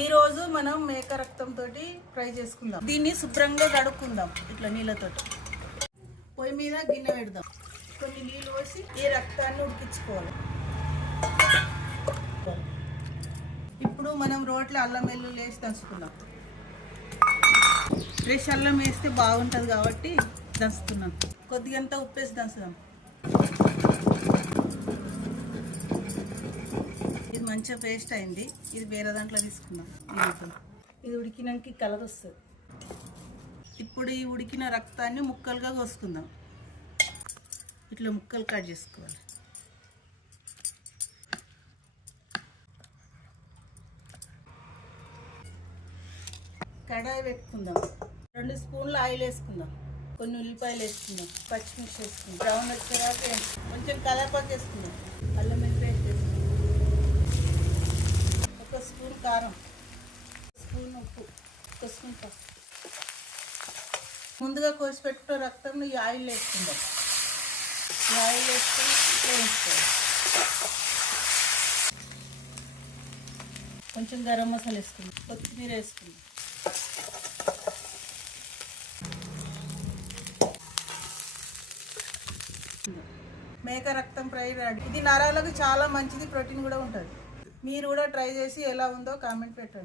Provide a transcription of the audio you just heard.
ఈ రోజు మనం మేక రక్తంతో ఫ్రై చేసుకుందాం. దీన్ని శుభ్రంగా కడుక్కుందాం ఇట్లా నీళ్ళతో. పొయ్యి మీద గిన్నె పెడదాం. కొన్ని నీళ్ళు పోసి ఈ రక్తాన్ని ఉడికించుకోవాలి. ఇప్పుడు మనం రోట్లో అల్లం వెల్లుల్లి వేసి దంచుకుందాం. ఫ్రెష్ అల్లం వేస్తే బాగుంటుంది కాబట్టి దంచుతున్నాం. కొద్దిగంత ఉప్పు వేసి దంచుదాం. ఇది మంచిగా పేస్ట్ అయింది. ఇది వేరే దాంట్లో తీసుకుందాం. ఇది ఉడికినాక కలర్ వస్తుంది. ఇప్పుడు ఈ ఉడికిన రక్తాన్ని ముక్కలుగా కోసుకుందాం. ఇట్లా ముక్కలు కట్ చేసుకోవాలి. కడాయి పెట్టుకుందాం. 2 స్పూన్లు ఆయిల్ వేసుకుందాం. కొన్ని ఉల్లిపాయలు వేసుకుందాం. పచ్చిమిర్చి వేసుకుందాం. బ్రౌన్ వచ్చేదాకా కొంచెం కలర్పాకు వేసుకుందాం. అల్లం వెల్లుల్లి పేస్ట్ వేసుకుందాం. 1 స్పూన్ కారం, 1 స్పూన్ ఉప్పు, 1 స్పూన్ పసుపు. ముందుగా కోసి పెట్టుకున్న రక్తం ఈ ఆయిల్ వేసుకుందాం. ఈ ఆయిల్ వేసుకొని ఇట్లా వేసుకోవాలి. కొంచెం గరం మసాలా వేసుకుందాం. కొత్తిమీర వేసుకుందాం. మేక రక్తం ఫ్రై రెడీ. ఇది నరాలకు చాలా మంచిది. ప్రోటీన్ కూడా ఉంటుంది. మీరు కూడా ట్రై చేసి ఎలా ఉందో కామెంట్ పెట్టండి.